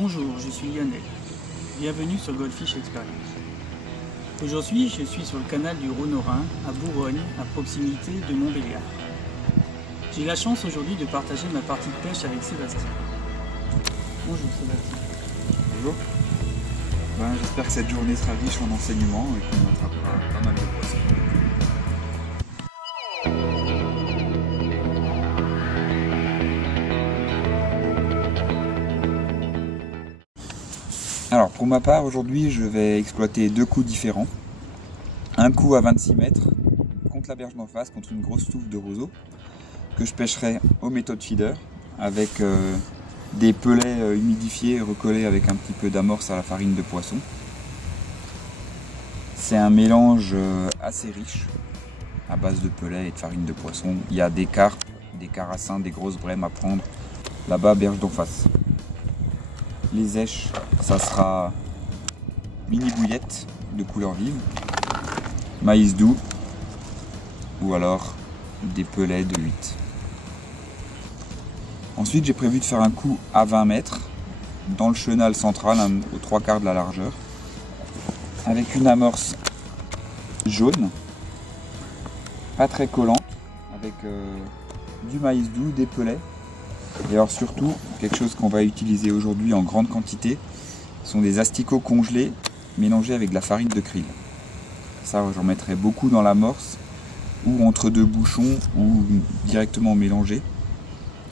Bonjour, je suis Lionel. Bienvenue sur Goldfish Experience. Aujourd'hui, je suis sur le canal du Rhône-Rhin, à Bourgogne, à proximité de Montbéliard. J'ai la chance aujourd'hui de partager ma partie de pêche avec Sébastien. Bonjour Sébastien. Bonjour. J'espère que cette journée sera riche en enseignements et qu'on attrapera pas mal de poissons. Alors pour ma part, aujourd'hui je vais exploiter deux coups différents. Un coup à 26 mètres contre la berge d'en face, contre une grosse touffe de roseaux, que je pêcherai aux méthodes feeder avec des pelets humidifiés recollés avec un petit peu d'amorce à la farine de poisson. C'est un mélange assez riche à base de pelets et de farine de poisson. Il y a des carpes, des carassins, des grosses brèmes à prendre là-bas, berge d'en face. Les èches, ça sera mini bouillettes de couleur vive, maïs doux ou alors des pelets de 8. Ensuite, j'ai prévu de faire un coup à 20 mètres dans le chenal central, aux 3/4 de la largeur, avec une amorce jaune, pas très collante, avec du maïs doux, des pelets. Et alors surtout, quelque chose qu'on va utiliser aujourd'hui en grande quantité, sont des asticots congelés mélangés avec de la farine de krill. Ça, j'en mettrai beaucoup dans l'amorce, ou entre deux bouchons, ou directement mélangés.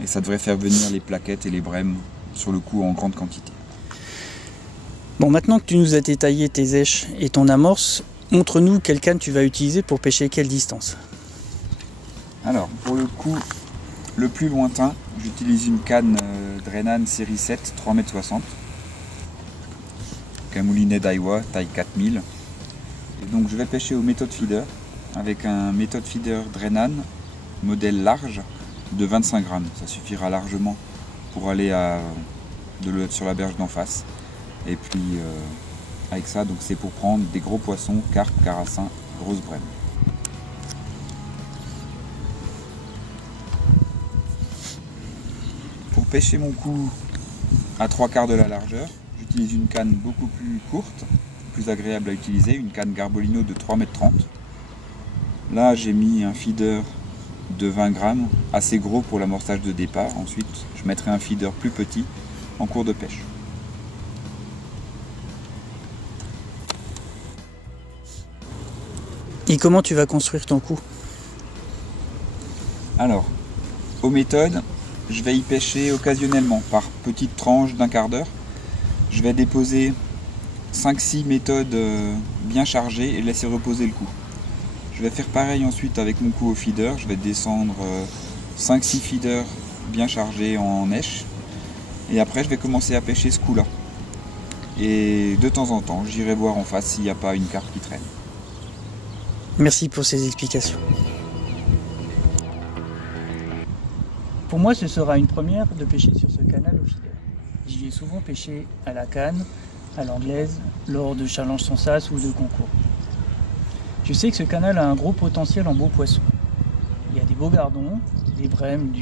Et ça devrait faire venir les plaquettes et les brèmes sur le coup en grande quantité. Bon, maintenant que tu nous as détaillé tes èches et ton amorce, montre-nous quelle canne tu vas utiliser pour pêcher quelle distance. Alors, pour le coup le plus lointain, j'utilise une canne Drenan série 7, 3,60 m. Un moulinet Daiwa, taille 4000. Et donc je vais pêcher au méthode feeder, avec un méthode feeder Drenan, modèle large, de 25 grammes. Ça suffira largement pour aller sur la berge d'en face. Et puis avec ça, donc c'est pour prendre des gros poissons, carpes, carassins, grosses brèmes. Pour pêcher mon coup à 3/4 de la largeur, j'utilise une canne beaucoup plus courte, plus agréable à utiliser, une canne Garbolino de 3,30 m. Là j'ai mis un feeder de 20 grammes, assez gros pour l'amorçage de départ. Ensuite je mettrai un feeder plus petit en cours de pêche. Et comment tu vas construire ton coup? Alors, aux méthodes, je vais y pêcher occasionnellement par petites tranches d'1/4 d'heure. Je vais déposer 5-6 méthodes bien chargées et laisser reposer le coup. Je vais faire pareil ensuite avec mon coup au feeder. Je vais descendre 5-6 feeders bien chargés en èche. Et après je vais commencer à pêcher ce coup-là. Et de temps en temps, j'irai voir en face s'il n'y a pas une carpe qui traîne. Merci pour ces explications. Pour moi, ce sera une première de pêcher sur ce canal au feeder. J'y ai souvent pêché à la canne, à l'anglaise, lors de challenges sans sas ou de concours. Je sais que ce canal a un gros potentiel en beaux poissons. Il y a des beaux gardons, des brèmes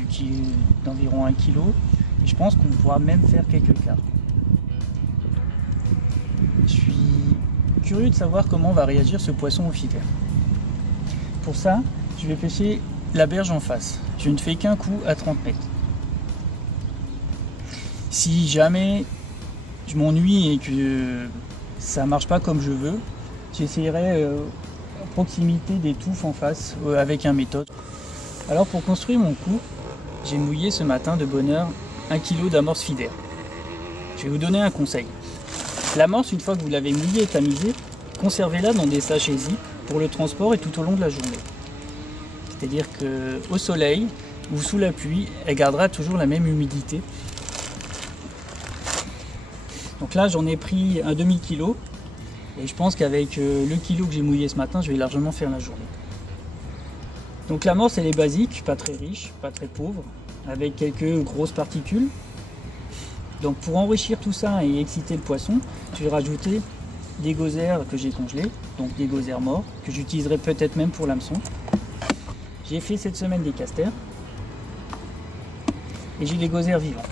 d'environ 1 kg, et je pense qu'on pourra même faire quelques carpes. Je suis curieux de savoir comment va réagir ce poisson au feeder. Pour ça, je vais pêcher la berge en face. Je ne fais qu'un coup à 30 mètres. Si jamais je m'ennuie et que ça marche pas comme je veux, j'essaierai à proximité des touffes en face avec un méthode. Alors pour construire mon coup, j'ai mouillé ce matin de bonne heure 1 kg d'amorce Fider. Je vais vous donner un conseil. L'amorce, une fois que vous l'avez mouillée et tamisée, conservez-la dans des sachets zip pour le transport et tout au long de la journée. C'est-à-dire qu'au soleil ou sous la pluie, elle gardera toujours la même humidité. Donc là, j'en ai pris un demi-kilo et je pense qu'avec le kilo que j'ai mouillé ce matin, je vais largement faire la journée. Donc l'amorce, elle est basique, pas très riche, pas très pauvre, avec quelques grosses particules. Donc pour enrichir tout ça et exciter le poisson, je vais rajouter des gozers que j'ai congelés, donc des gozers morts, que j'utiliserai peut-être même pour l'hameçon. J'ai fait cette semaine des casters et j'ai des gozers vivants.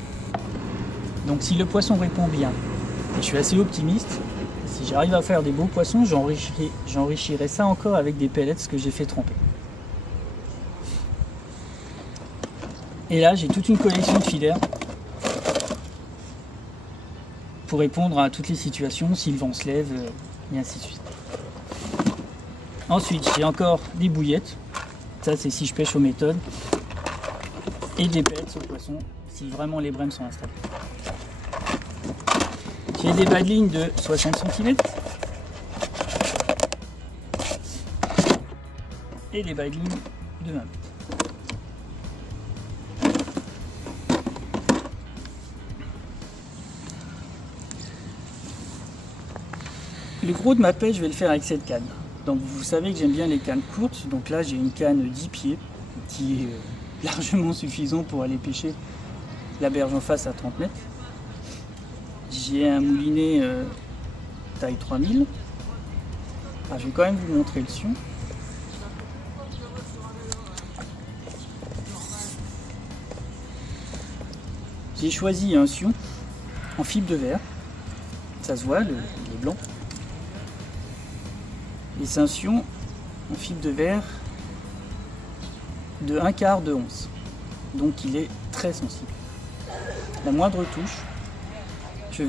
Donc si le poisson répond bien, et je suis assez optimiste, si j'arrive à faire des beaux poissons, j'enrichirai ça encore avec des pellets que j'ai fait tremper. Et là, j'ai toute une collection de filets pour répondre à toutes les situations, si le vent se lève, et ainsi de suite. Ensuite, j'ai encore des bouillettes. Ça, c'est si je pêche aux méthodes. Et des pellets au poisson, si vraiment les brèmes sont installées. J'ai des badlings de 60 cm. Et des badlings de 20 m. Le gros de ma pêche, je vais le faire avec cette canne. Donc vous savez que j'aime bien les cannes courtes. Donc là, j'ai une canne 10 pieds qui est largement suffisant pour aller pêcher la berge en face à 30 mètres. J'ai un moulinet taille 3000. Alors, je vais quand même vous montrer le sion. J'ai choisi un sion en fibre de verre. Ça se voit, il est blanc. Et c'est un sion en fibre de verre de 1/4 de once. Donc il est très sensible. La moindre touche, je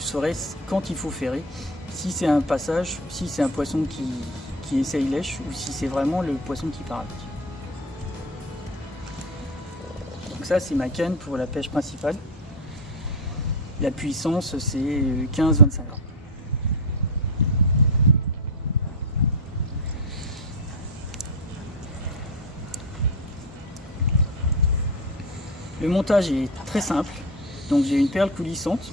saurai quand il faut ferrer, si c'est un passage, si c'est un poisson qui essaye lèche ou si c'est vraiment le poisson qui part avec. Donc ça, c'est ma canne pour la pêche principale. La puissance, c'est 15-25 grammes. Le montage est très simple. Donc j'ai une perle coulissante.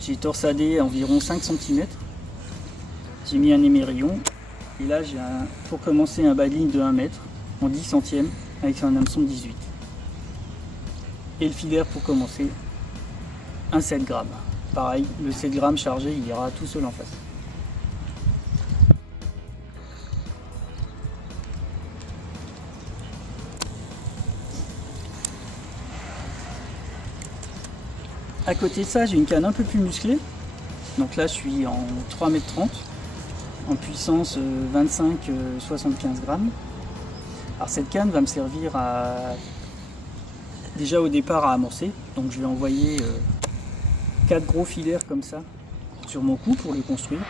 J'ai torsadé environ 5 cm. J'ai mis un émerillon. Et là, j'ai pour commencer un badling de 1 mètre en 10 centièmes avec un hameçon de 18. Et le feeder pour commencer, un 7 grammes. Pareil, le 7 grammes chargé, il ira tout seul en face. À côté de ça, j'ai une canne un peu plus musclée. Donc là, je suis en 3,30 m, en puissance 25-75 grammes. Alors cette canne va me servir déjà au départ à amorcer. Donc je vais envoyer 4 gros filets comme ça sur mon cou pour le construire.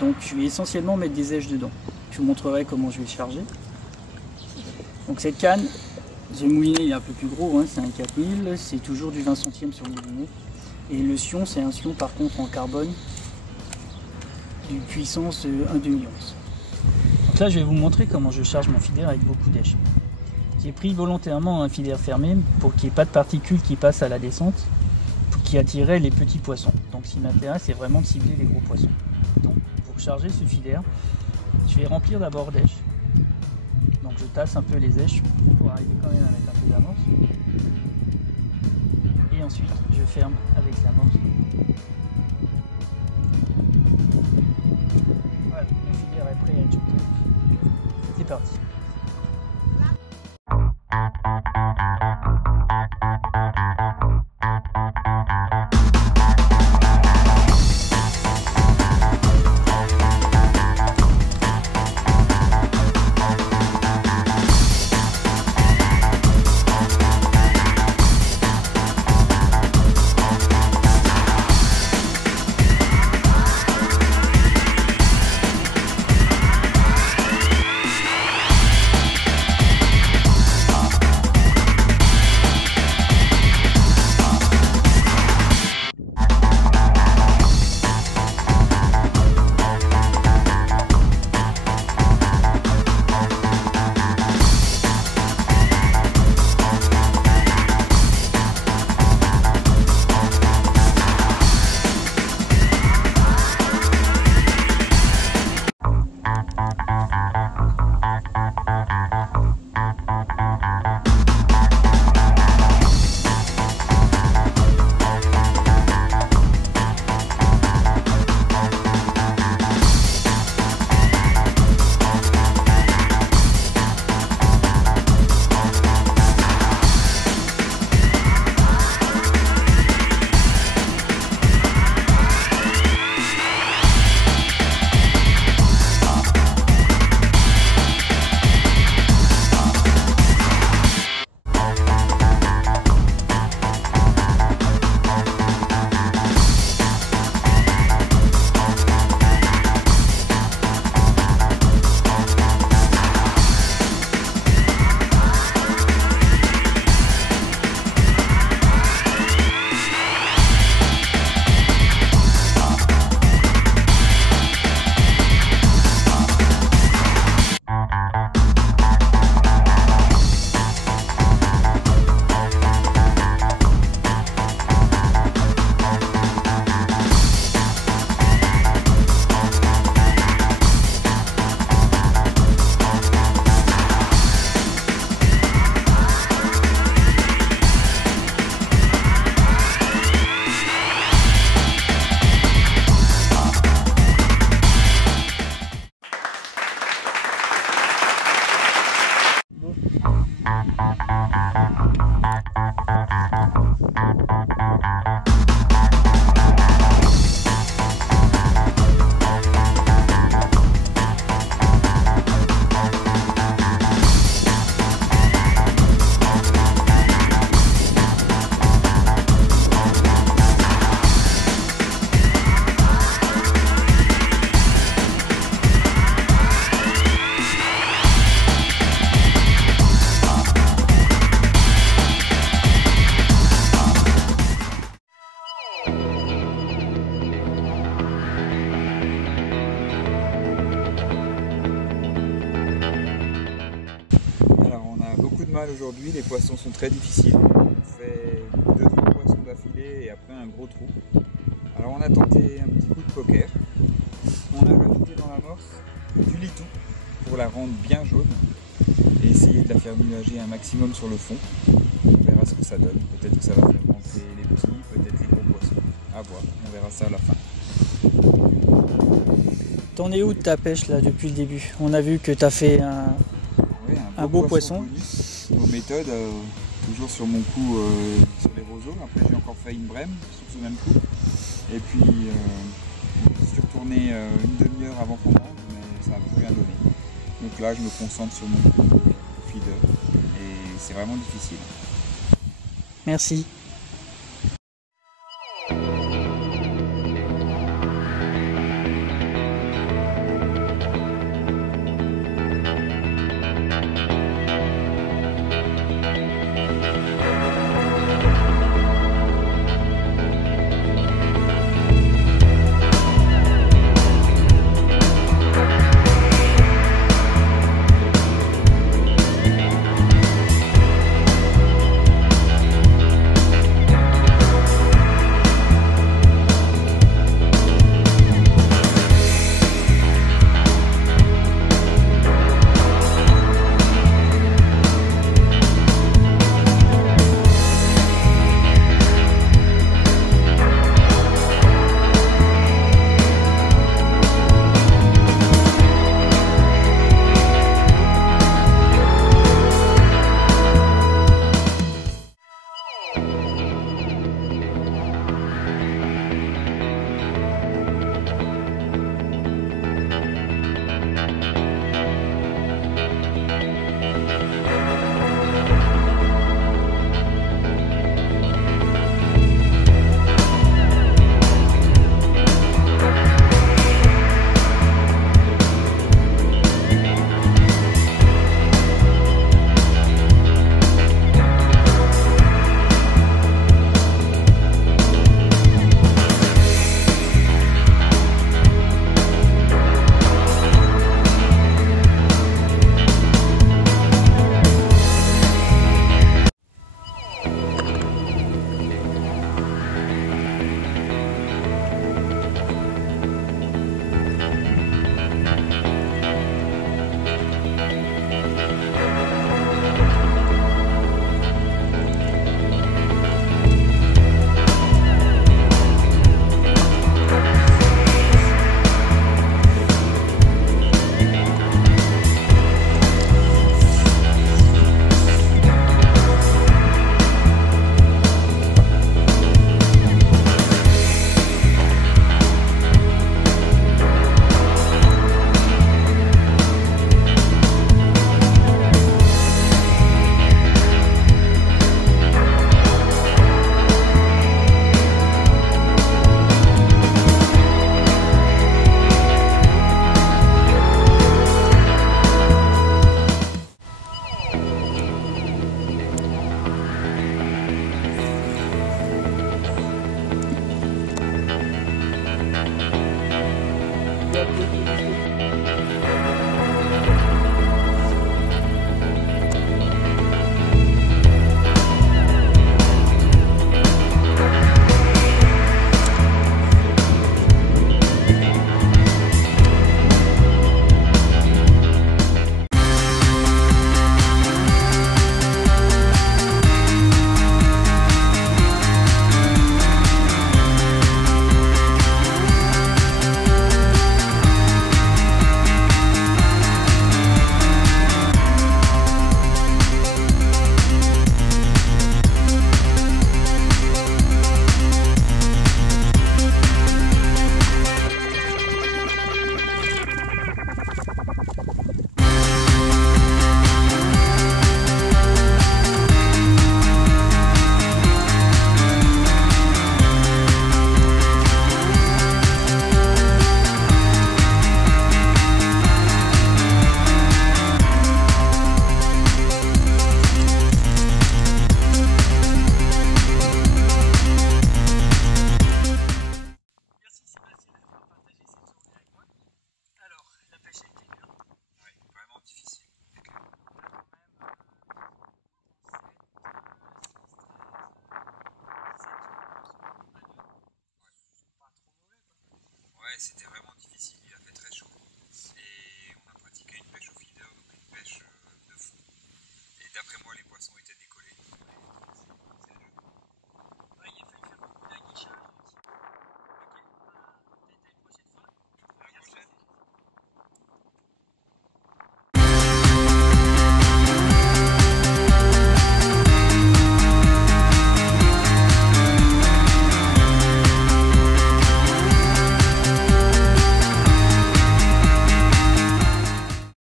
Donc je vais essentiellement mettre des èches dedans. Je vous montrerai comment je vais charger. Donc cette canne, j'ai mouliné, il est un peu plus gros, hein, c'est un 4000, c'est toujours du 20 centièmes sur le moulinet. Et le sion, c'est un sion par contre en carbone d'une puissance 1,5 once. Donc là, je vais vous montrer comment je charge mon feeder avec beaucoup d'èches. J'ai pris volontairement un feeder fermé pour qu'il n'y ait pas de particules qui passent à la descente, pour qui attirerait les petits poissons. Donc ce qui m'intéresse, c'est vraiment de cibler les gros poissons. Donc pour charger ce feeder, je vais remplir d'abord d'èches. Donc je tasse un peu les èches pour arriver quand même à mettre un peu d'amorce. Et ensuite, je ferme avec l'amorce. Voilà, le feeder est prêt à être jeté. C'est parti. aujourd'hui, les poissons sont très difficiles. On fait 2-3 poissons d'affilée et après un gros trou. Alors on a tenté un petit coup de poker. On a rajouté dans l'amorce du litou pour la rendre bien jaune et essayer de la faire nuager un maximum sur le fond. On verra ce que ça donne. Peut-être que ça va faire monter les petits, peut-être les gros poissons. À voir, on verra ça à la fin. T'en es où de ta pêche là depuis le début? On a vu que tu as fait un beau poisson. Nos méthodes, toujours sur mon coup sur les roseaux. Après j'ai encore fait une brème sur ce même coup. Et puis je suis retourné une demi-heure avant qu'on mange, mais ça n'a plus rien donné. Donc là je me concentre sur mon coup feeder et c'est vraiment difficile. Merci.